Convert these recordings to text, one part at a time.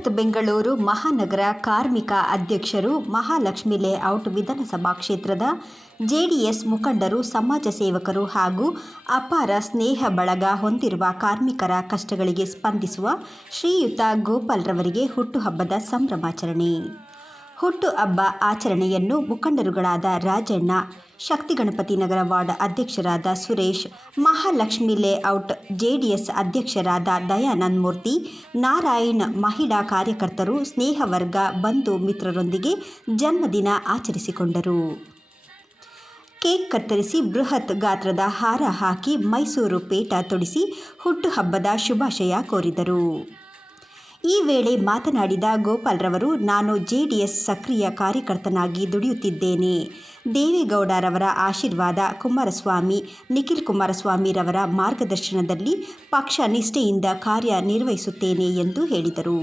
ಬೃಹತ್ ಬೆಂಗಳೂರು ಮಹಾನಗರ ಕಾರ್ಮಿಕ ಅಧ್ಯಕ್ಷರು, ಮಹಾಲಕ್ಷ್ಮಿ ಲೇಔಟ್ ವಿಧಾನಸಭಾ ಕ್ಷೇತ್ರದ ಜೆಡಿಎಸ್ ಮುಖಂಡರು, ಸಮಾಜ ಸೇವಕರು ಹಾಗೂ ಅಪಾರ ಸ್ನೇಹ ಬಳಗ ಹೊಂದಿರುವ ಕಾರ್ಮಿಕರ ಕಷ್ಟಗಳಿಗೆ ಸ್ಪಂದಿಸುವ ಶ್ರೀಯುತ ಗೋಪಾಲ್ರವರಿಗೆ ಹುಟ್ಟುಹಬ್ಬದ ಸಂಭ್ರಮಾಚರಣೆ. ಹುಟ್ಟುಹಬ್ಬ ಆಚರಣೆಯನ್ನು ಮುಖಂಡರುಗಳಾದ ರಾಜಣ್ಣ, ಶಕ್ತಿಗಣಪತಿ ನಗರ ವಾರ್ಡ್ ಅಧ್ಯಕ್ಷರಾದ ಸುರೇಶ್, ಮಹಾಲಕ್ಷ್ಮಿ ಲೇಔಟ್ ಜೆಡಿಎಸ್ ಅಧ್ಯಕ್ಷರಾದ ದಯಾನಂದ ಮೂರ್ತಿ, ನಾರಾಯಣ್, ಮಹಿಳಾ ಕಾರ್ಯಕರ್ತರು, ಸ್ನೇಹವರ್ಗ, ಬಂಧು ಮಿತ್ರರೊಂದಿಗೆ ಜನ್ಮದಿನ ಆಚರಿಸಿಕೊಂಡರು. ಕೇಕ್ ಕತ್ತರಿಸಿ ಬೃಹತ್ ಗಾತ್ರದ ಹಾರ ಹಾಕಿ ಮೈಸೂರು ಪೇಟ ತೊಡಿಸಿ ಹುಟ್ಟುಹಬ್ಬದ ಶುಭಾಶಯ ಕೋರಿದರು. ಈ ವೇಳೆ ಮಾತನಾಡಿದ ಗೋಪಾಲ್ರವರು, ನಾನು ಜೆಡಿಎಸ್ ಸಕ್ರಿಯ ಕಾರ್ಯಕರ್ತನಾಗಿ ದುಡಿಯುತ್ತಿದ್ದೇನೆ. ದೇವೇಗೌಡರವರ ಆಶೀರ್ವಾದ, ಕುಮಾರಸ್ವಾಮಿ, ನಿಖಿಲ್ ಕುಮಾರಸ್ವಾಮಿರವರ ಮಾರ್ಗದರ್ಶನದಲ್ಲಿ ಪಕ್ಷ ನಿಷ್ಠೆಯಿಂದ ಕಾರ್ಯನಿರ್ವಹಿಸುತ್ತೇನೆ ಎಂದು ಹೇಳಿದರು.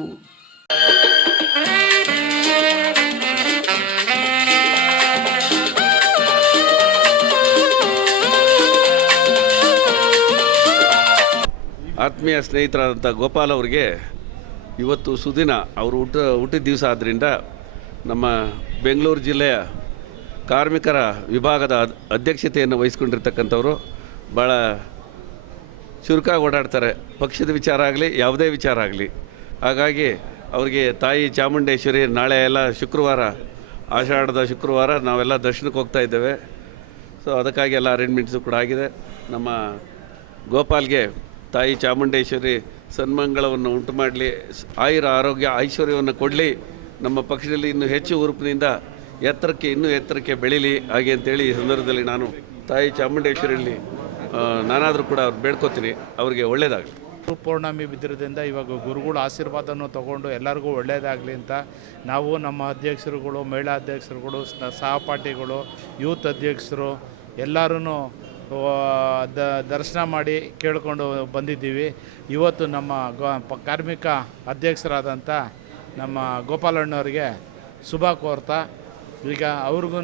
ಆತ್ಮೀಯ ಸ್ನೇಹಿತರಾದಂಥ ಗೋಪಾಲ್ ಅವರಿಗೆ ಇವತ್ತು ಸುದಿನ. ಅವರು ಹುಟ್ಟಿದ ದಿವಸ ಆದ್ದರಿಂದ ನಮ್ಮ ಬೆಂಗಳೂರು ಜಿಲ್ಲೆಯ ಕಾರ್ಮಿಕರ ವಿಭಾಗದ ಅಧ್ಯಕ್ಷತೆಯನ್ನು ವಹಿಸ್ಕೊಂಡಿರ್ತಕ್ಕಂಥವ್ರು ಭಾಳ ಚುರುಕಾಗಿ ಓಡಾಡ್ತಾರೆ. ಪಕ್ಷದ ವಿಚಾರ ಆಗಲಿ, ಯಾವುದೇ ವಿಚಾರ ಆಗಲಿ. ಹಾಗಾಗಿ ಅವರಿಗೆ ತಾಯಿ ಚಾಮುಂಡೇಶ್ವರಿ ನಾಳೆ ಎಲ್ಲ ಶುಕ್ರವಾರ, ಆಷಾಢದ ಶುಕ್ರವಾರ ನಾವೆಲ್ಲ ದರ್ಶನಕ್ಕೆ ಹೋಗ್ತಾ ಇದ್ದೇವೆ. ಸೊ ಅದಕ್ಕಾಗಿ ಎಲ್ಲ ಅರೇಂಜ್ಮೆಂಟ್ಸು ಕೂಡ ಆಗಿದೆ. ನಮ್ಮ ಗೋಪಾಲ್ಗೆ ತಾಯಿ ಚಾಮುಂಡೇಶ್ವರಿ ಸನ್ಮಂಗಳವನ್ನು ಉಂಟು ಮಾಡಲಿ, ಆಯುರ ಆರೋಗ್ಯ ಐಶ್ವರ್ಯವನ್ನು ಕೊಡಲಿ, ನಮ್ಮ ಪಕ್ಷದಲ್ಲಿ ಇನ್ನೂ ಹೆಚ್ಚು ಹುರುಪಿನಿಂದ ಇನ್ನೂ ಎತ್ತರಕ್ಕೆ ಬೆಳೀಲಿ. ಹಾಗೆ ಅಂತೇಳಿ ಈ ಸಂದರ್ಭದಲ್ಲಿ ನಾನು ತಾಯಿ ಚಾಮುಂಡೇಶ್ವರಿಯಲ್ಲಿ ನಾನಾದರೂ ಕೂಡ ಅವ್ರು ಬೇಡ್ಕೋತೀನಿ, ಅವರಿಗೆ ಒಳ್ಳೆಯದಾಗಲಿ. ಪೌರ್ಣಮಿ ಬಿದ್ದಿರೋದ್ರಿಂದ ಇವಾಗ ಗುರುಗಳ ಆಶೀರ್ವಾದವನ್ನು ತೊಗೊಂಡು ಎಲ್ಲರಿಗೂ ಒಳ್ಳೆಯದಾಗಲಿ ಅಂತ ನಾವು, ನಮ್ಮ ಅಧ್ಯಕ್ಷರುಗಳು, ಮಹಿಳಾ ಅಧ್ಯಕ್ಷರುಗಳು, ಸಹಪಾಠಿಗಳು, ಯೂತ್ ಅಧ್ಯಕ್ಷರು ಎಲ್ಲರೂ ದರ್ಶನ ಮಾಡಿ ಕೇಳಿಕೊಂಡು ಬಂದಿದ್ದೀವಿ. ಇವತ್ತು ನಮ್ಮ ಕಾರ್ಮಿಕ ಅಧ್ಯಕ್ಷರಾದಂಥ ನಮ್ಮ ಗೋಪಾಲಣ್ಣವ್ರಿಗೆ ಶುಭ ಕೋರ್ತಾ, ಈಗ ಅವ್ರಿಗೂ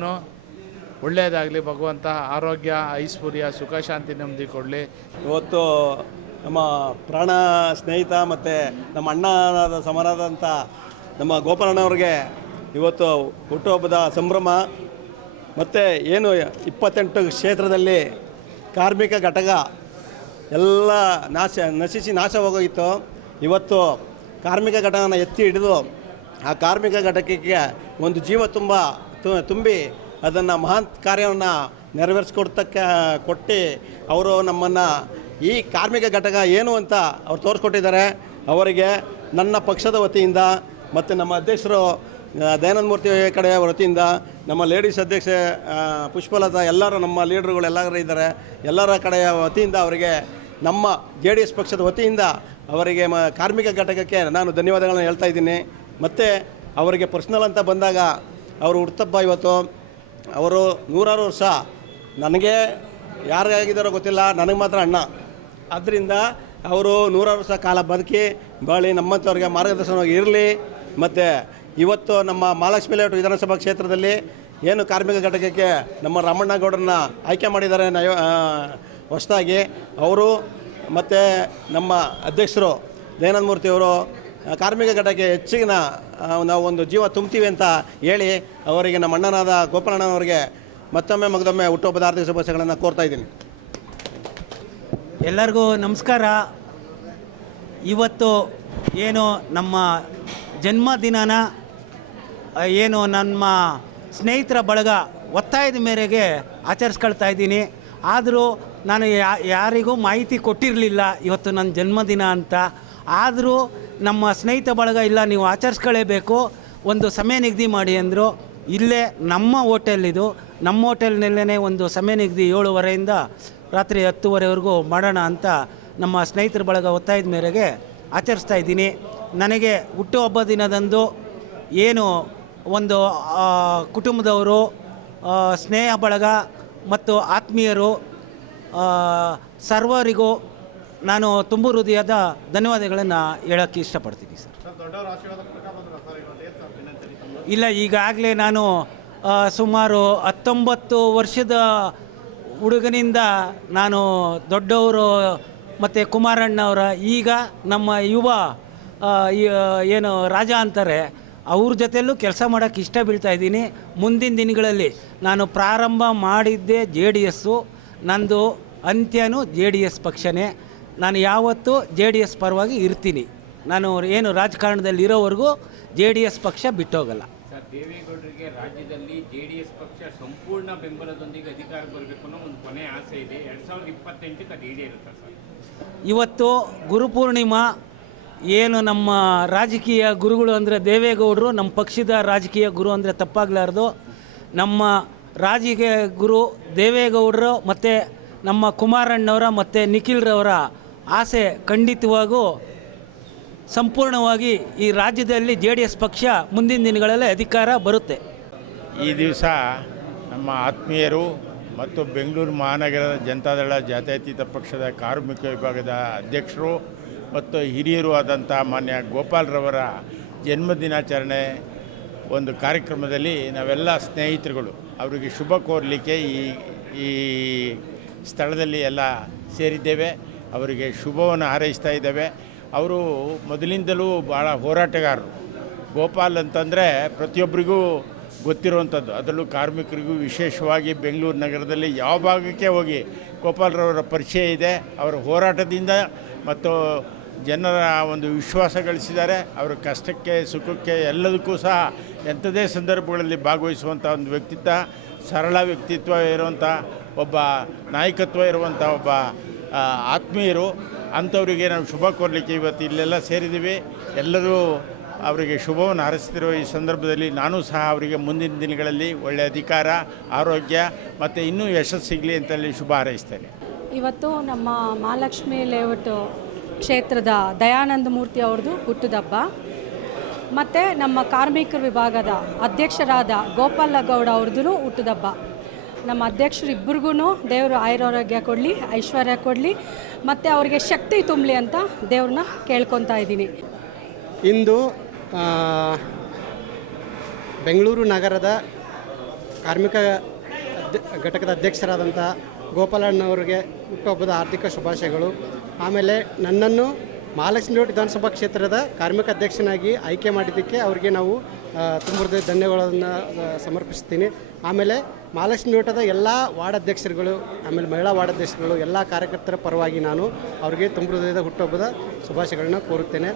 ಒಳ್ಳೆಯದಾಗಲಿ, ಭಗವಂತ ಆರೋಗ್ಯ, ಐಶ್ವರ್ಯ, ಸುಖ, ಶಾಂತಿ, ನೆಮ್ಮದಿ ಕೊಡಲಿ. ಇವತ್ತು ನಮ್ಮ ಪ್ರಾಣ ಸ್ನೇಹಿತ ಮತ್ತು ನಮ್ಮ ಅಣ್ಣನಾದ ಸಮರಾದಂಥ ನಮ್ಮ ಗೋಪಾಲಣ್ಣವ್ರಿಗೆ ಇವತ್ತು ಹುಟ್ಟುಹಬ್ಬದ ಸಂಭ್ರಮ. ಮತ್ತು ಏನು 28 ಕ್ಷೇತ್ರದಲ್ಲಿ ಕಾರ್ಮಿಕ ಘಟಕ ಎಲ್ಲ ನಶಿಸಿ ನಾಶವಾಗೋಗಿತ್ತು. ಇವತ್ತು ಕಾರ್ಮಿಕ ಘಟಕನ ಎತ್ತಿ ಹಿಡಿದು ಆ ಕಾರ್ಮಿಕ ಘಟಕಕ್ಕೆ ಒಂದು ಜೀವ ತುಂಬಿ ಅದನ್ನು ಮಹಾನ್ ಕಾರ್ಯವನ್ನು ಕೊಟ್ಟು ಅವರು ನಮ್ಮನ್ನು ಈ ಕಾರ್ಮಿಕ ಘಟಕ ಏನು ಅಂತ ಅವ್ರು ತೋರಿಸ್ಕೊಟ್ಟಿದ್ದಾರೆ. ಅವರಿಗೆ ನನ್ನ ಪಕ್ಷದ ವತಿಯಿಂದ ಮತ್ತು ನಮ್ಮ ಅಧ್ಯಕ್ಷರು ದಯಾನಂದ ಮೂರ್ತಿ ಕಡೆ ವತಿಯಿಂದ, ನಮ್ಮ ಲೇಡೀಸ್ ಅಧ್ಯಕ್ಷೆ ಪುಷ್ಪಲತಾ, ಎಲ್ಲರೂ ನಮ್ಮ ಲೀಡರ್ಗಳು ಎಲ್ಲರೂ ಇದ್ದಾರೆ, ಎಲ್ಲರ ಕಡೆಯ ವತಿಯಿಂದ ಅವರಿಗೆ, ನಮ್ಮ JDS ಪಕ್ಷದ ವತಿಯಿಂದ ಅವರಿಗೆ ಕಾರ್ಮಿಕ ಘಟಕಕ್ಕೆ ನಾನು ಧನ್ಯವಾದಗಳನ್ನು ಹೇಳ್ತಾ ಇದ್ದೀನಿ. ಮತ್ತು ಅವರಿಗೆ ಪರ್ಸ್ನಲ್ ಅಂತ ಬಂದಾಗ ಅವರು ಹುಟ್ಟುಹಬ್ಬ ಇವತ್ತು. ಅವರು 100 ವರ್ಷ, ನನಗೆ ಯಾರಿಗಾಗಿದ್ದಾರೋ ಗೊತ್ತಿಲ್ಲ, ನನಗೆ ಮಾತ್ರ ಅಣ್ಣ. ಆದ್ದರಿಂದ ಅವರು 100 ವರ್ಷ ಕಾಲ ಬದುಕಿ ಬಾಳಿ ನಮ್ಮಂಥವ್ರಿಗೆ ಮಾರ್ಗದರ್ಶನವಾಗಿ ಇರಲಿ. ಮತ್ತು ಇವತ್ತು ನಮ್ಮ ಮಹಾಲಕ್ಷ್ಮಿ ಲೇಔಟ್ ವಿಧಾನಸಭಾ ಕ್ಷೇತ್ರದಲ್ಲಿ ಏನು ಕಾರ್ಮಿಕ ಘಟಕಕ್ಕೆ ನಮ್ಮ ರಾಮಣ್ಣಗೌಡರನ್ನ ಆಯ್ಕೆ ಮಾಡಿದ್ದಾರೆ ಹೊಸದಾಗಿ, ಅವರು ಮತ್ತು ನಮ್ಮ ಅಧ್ಯಕ್ಷರು ದಯಾನಂದ ಮೂರ್ತಿಯವರು ಕಾರ್ಮಿಕ ಘಟಕಕ್ಕೆ ಹೆಚ್ಚಿನ ನಾವು ಒಂದು ಜೀವ ತುಂಬ್ತೀವಿ ಅಂತ ಹೇಳಿ ಅವರಿಗೆ, ನಮ್ಮ ಅಣ್ಣನಾದ ಗೋಪಾಲಣ್ಣನವರಿಗೆ ಮತ್ತೊಮ್ಮೆ ಮಗದೊಮ್ಮೆ ಹುಟ್ಟುಹಬ್ಬದ ಆರ್ಥಿಕ ಶುಭಾಶಯಗಳನ್ನು ಕೋರ್ತಾ ಇದ್ದೀನಿ. ಎಲ್ಲರಿಗೂ ನಮಸ್ಕಾರ. ಇವತ್ತು ಏನು ನಮ್ಮ ಜನ್ಮದಿನನ ಏನು ನಮ್ಮ ಸ್ನೇಹಿತರ ಬಳಗ ಒತ್ತಾಯದ ಮೇರೆಗೆ ಆಚರಿಸ್ಕೊಳ್ತಾ ಇದ್ದೀನಿ. ಆದರೂ ನಾನು ಯಾರಿಗೂ ಮಾಹಿತಿ ಕೊಟ್ಟಿರಲಿಲ್ಲ ಇವತ್ತು ನನ್ನ ಜನ್ಮದಿನ ಅಂತ. ಆದರೂ ನಮ್ಮ ಸ್ನೇಹಿತ ಬಳಗ, ಇಲ್ಲ ನೀವು ಆಚರಿಸ್ಕೊಳ್ಳೇಬೇಕು, ಒಂದು ಸಮಯ ನಿಗದಿ ಮಾಡಿ ಅಂದರು. ಇಲ್ಲೇ ನಮ್ಮ ಹೋಟೆಲಿದು, ನಮ್ಮ ಹೋಟೆಲ್ನಲ್ಲೇ ಒಂದು ಸಮಯ ನಿಗದಿ 7:30 ರಾತ್ರಿ 10:00ವರೆಗೂ ಮಾಡೋಣ ಅಂತ ನಮ್ಮ ಸ್ನೇಹಿತರ ಬಳಗ ಒತ್ತಾಯದ ಮೇರೆಗೆ ಆಚರಿಸ್ತಾ ಇದ್ದೀನಿ. ನನಗೆ ಹುಟ್ಟುಹಬ್ಬ ದಿನದಂದು ಏನು ಒಂದು ಕುಟುಂಬದವರು, ಸ್ನೇಹ ಬಳಗ ಮತ್ತು ಆತ್ಮೀಯರು ಸರ್ವರಿಗೂ ನಾನು ತುಂಬ ಹೃದಯದ ಧನ್ಯವಾದಗಳನ್ನು ಹೇಳೋಕ್ಕೆ ಇಷ್ಟಪಡ್ತೀನಿ ಸರ್. ಇಲ್ಲ, ಈಗಾಗಲೇ ನಾನು ಸುಮಾರು 19 ವರ್ಷದ ಹುಡುಗನಿಂದ ನಾನು ದೊಡ್ಡವರು ಮತ್ತು ಕುಮಾರಣ್ಣವರ, ಈಗ ನಮ್ಮ ಯುವ ಏನು ರಾಜ ಅಂತಾರೆ ಅವ್ರ ಜೊತೆಯಲ್ಲೂ ಕೆಲಸ ಮಾಡೋಕ್ಕೆ ಇಷ್ಟ ಬೀಳ್ತಾ ಇದ್ದೀನಿ. ಮುಂದಿನ ದಿನಗಳಲ್ಲಿ ನಾನು ಪ್ರಾರಂಭ ಮಾಡಿದ್ದೆ JDS, ನಂದು ಅಂತ್ಯನೂ JDS ಪಕ್ಷನೇ. ನಾನು ಯಾವತ್ತೂ JDS ಪರವಾಗಿ ಇರ್ತೀನಿ. ನಾನು ಏನು ರಾಜಕಾರಣದಲ್ಲಿ ಇರೋವರೆಗೂ JDS ಪಕ್ಷ ಬಿಟ್ಟೋಗಲ್ಲ. ಸರ್, ದೇವೇಗೌಡರಿಗೆ ರಾಜ್ಯದಲ್ಲಿ JDS ಪಕ್ಷ ಸಂಪೂರ್ಣ ಬೆಂಬಲದೊಂದಿಗೆ ಅಧಿಕಾರ ಬರಬೇಕು ಅನ್ನೋ ಒಂದು ಕೊನೆ ಆಸೆ ಇದೆ. 2028ಕ್ಕೆ ಅದು ಈಡೇರುತ್ತಾ ಸರ್? ಇವತ್ತು ಗುರುಪೂರ್ಣಿಮಾ, ಏನು ನಮ್ಮ ರಾಜಕೀಯ ಗುರುಗಳು ಅಂದರೆ ದೇವೇಗೌಡರು, ನಮ್ಮ ಪಕ್ಷದ ರಾಜಕೀಯ ಗುರು ಅಂದರೆ ತಪ್ಪಾಗಲಾರ್ದು. ನಮ್ಮ ರಾಜಕೀಯ ಗುರು ದೇವೇಗೌಡರು ಮತ್ತು ನಮ್ಮ ಕುಮಾರಣ್ಣವರ ಮತ್ತು ನಿಖಿಲ್ರವರ ಆಸೆ ಖಂಡಿತವಾಗೂ ಸಂಪೂರ್ಣವಾಗಿ ಈ ರಾಜ್ಯದಲ್ಲಿ JDS ಪಕ್ಷ ಮುಂದಿನ ದಿನಗಳಲ್ಲಿ ಅಧಿಕಾರ ಬರುತ್ತೆ. ಈ ದಿವಸ ನಮ್ಮ ಆತ್ಮೀಯರು ಮತ್ತು ಬೆಂಗಳೂರು ಮಹಾನಗರದ ಜನತಾದಳ ಜಾತ್ಯತೀತ ಪಕ್ಷದ ಕಾರ್ಮಿಕ ವಿಭಾಗದ ಅಧ್ಯಕ್ಷರು ಮತ್ತು ಹಿರಿಯರು ಆದಂಥ ಮಾನ್ಯ ಗೋಪಾಲ್ರವರ ಜನ್ಮದಿನಾಚರಣೆ ಒಂದು ಕಾರ್ಯಕ್ರಮದಲ್ಲಿ ನಾವೆಲ್ಲ ಸ್ನೇಹಿತರುಗಳು ಅವರಿಗೆ ಶುಭ ಕೋರಲಿಕ್ಕೆ ಈ ಸ್ಥಳದಲ್ಲಿ ಎಲ್ಲ ಸೇರಿದ್ದೇವೆ. ಅವರಿಗೆ ಶುಭವನ್ನು ಹಾರೈಸ್ತಾ ಇದ್ದೇವೆ. ಅವರು ಮೊದಲಿಂದಲೂ ಭಾಳ ಹೋರಾಟಗಾರರು. ಗೋಪಾಲ್ ಅಂತಂದರೆ ಪ್ರತಿಯೊಬ್ಬರಿಗೂ ಗೊತ್ತಿರುವಂಥದ್ದು, ಅದರಲ್ಲೂ ಕಾರ್ಮಿಕರಿಗೂ ವಿಶೇಷವಾಗಿ ಬೆಂಗಳೂರು ನಗರದಲ್ಲಿ ಯಾವ ಭಾಗಕ್ಕೆ ಹೋಗಿ ಗೋಪಾಲ್ರವರ ಪರಿಚಯ ಇದೆ. ಅವರ ಹೋರಾಟದಿಂದ ಮತ್ತು ಜನರ ಒಂದು ವಿಶ್ವಾಸ ಗಳಿಸಿದ್ದಾರೆ. ಅವರ ಕಷ್ಟಕ್ಕೆ ಸುಖಕ್ಕೆ ಎಲ್ಲದಕ್ಕೂ ಸಹ ಎಂಥದೇ ಸಂದರ್ಭಗಳಲ್ಲಿ ಭಾಗವಹಿಸುವಂಥ ಒಂದು ವ್ಯಕ್ತಿತ್ವ, ಸರಳ ವ್ಯಕ್ತಿತ್ವ ಇರುವಂಥ ಒಬ್ಬ ನಾಯಕತ್ವ ಇರುವಂಥ ಒಬ್ಬ ಆತ್ಮೀಯರು. ಅಂಥವರಿಗೆ ನಾವು ಶುಭ ಕೋರಲಿಕ್ಕೆ ಇವತ್ತು ಇಲ್ಲೆಲ್ಲ ಸೇರಿದ್ದೀವಿ. ಎಲ್ಲರೂ ಅವರಿಗೆ ಶುಭವನ್ನು ಹಾರೈಸ್ತಿರೋ ಈ ಸಂದರ್ಭದಲ್ಲಿ ನಾನು ಸಹ ಅವರಿಗೆ ಮುಂದಿನ ದಿನಗಳಲ್ಲಿ ಒಳ್ಳೆಯ ಅಧಿಕಾರ, ಆರೋಗ್ಯ ಮತ್ತು ಇನ್ನೂ ಯಶಸ್ಸು ಸಿಗಲಿ ಅಂತೇಳಿ ಶುಭ ಹಾರೈಸ್ತೇನೆ. ಇವತ್ತು ನಮ್ಮ ಮಹಾಲಕ್ಷ್ಮಿ ಲೇಔಟ್ ಕ್ಷೇತ್ರದ ದಯಾನಂದ ಮೂರ್ತಿ ಅವ್ರದ್ದು ಹುಟ್ಟುಹಬ್ಬ, ಮತ್ತು ನಮ್ಮ ಕಾರ್ಮಿಕರ ವಿಭಾಗದ ಅಧ್ಯಕ್ಷರಾದ ಗೋಪಾಲ ಗೌಡ ಅವ್ರದ್ದು ಹುಟ್ಟುಹಬ್ಬ. ನಮ್ಮ ಅಧ್ಯಕ್ಷರು ಇಬ್ಬರಿಗೂ ದೇವರು ಆಯುರಾರೋಗ್ಯ ಕೊಡಲಿ, ಐಶ್ವರ್ಯ ಕೊಡಲಿ, ಮತ್ತು ಅವ್ರಿಗೆ ಶಕ್ತಿ ತುಂಬಲಿ ಅಂತ ದೇವ್ರನ್ನ ಕೇಳ್ಕೊತಾ ಇದ್ದೀನಿ. ಇಂದು ಬೆಂಗಳೂರು ನಗರದ ಕಾರ್ಮಿಕ ಘಟಕದ ಅಧ್ಯಕ್ಷರಾದಂಥ ಗೋಪಾಲಣ್ಣವ್ರಿಗೆ ಹುಟ್ಟುಹಬ್ಬದ ಆರ್ಥಿಕ ಶುಭಾಶಯಗಳು. ಆಮೇಲೆ ನನ್ನನ್ನು ಮಹಾಲಕ್ಷ್ಮಿ ಲೇಔಟ್ ವಿಧಾನಸಭಾ ಕ್ಷೇತ್ರದ ಕಾರ್ಮಿಕ ಅಧ್ಯಕ್ಷನಾಗಿ ಆಯ್ಕೆ ಮಾಡಿದ್ದಕ್ಕೆ ಅವರಿಗೆ ನಾವು ತುಂಬ ಹೃದಯದ ಧನ್ಯವಾದಗಳನ್ನು ಸಮರ್ಪಿಸ್ತೀನಿ. ಆಮೇಲೆ ಮಹಾಲಕ್ಷ್ಮಿ ಲೇಔಟದ ಎಲ್ಲ ವಾರ್ಡ್ ಅಧ್ಯಕ್ಷರುಗಳು, ಆಮೇಲೆ ಮಹಿಳಾ ವಾರ್ಡ್ ಅಧ್ಯಕ್ಷರುಗಳು, ಎಲ್ಲ ಕಾರ್ಯಕರ್ತರ ಪರವಾಗಿ ನಾನು ಅವರಿಗೆ ತುಂಬ ಹೃದಯದ ಹುಟ್ಟುಹಬ್ಬದ ಶುಭಾಶಯಗಳನ್ನ ಕೋರುತ್ತೇನೆ.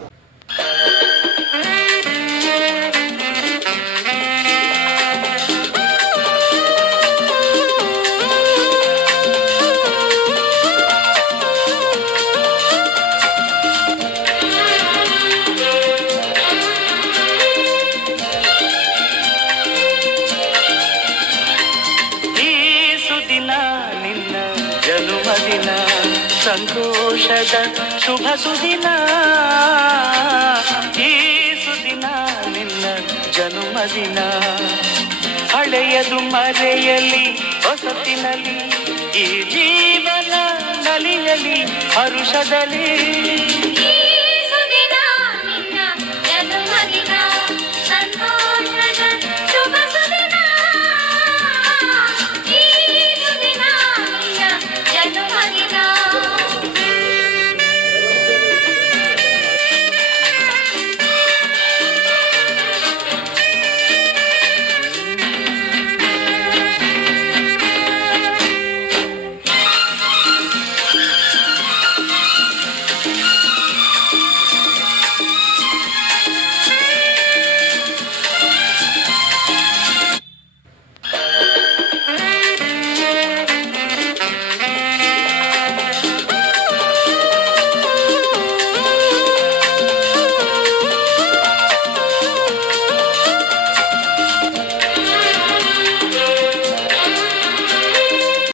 ಜನ್ಮದಿನ ಸಂತೋಷದ ಶುಭ ಸುದಿನ, ಈ ಸುದಿನ ನಿನ್ನ ಜನ್ಮದಿನ. ಹಳೆಯದು ಮರೆಯಲಿ ಹೊಸತಿನಲ್ಲಿ, ಈ ಜೀವನ ನಲಿಯಲಿ ಹರುಷದಲ್ಲಿ.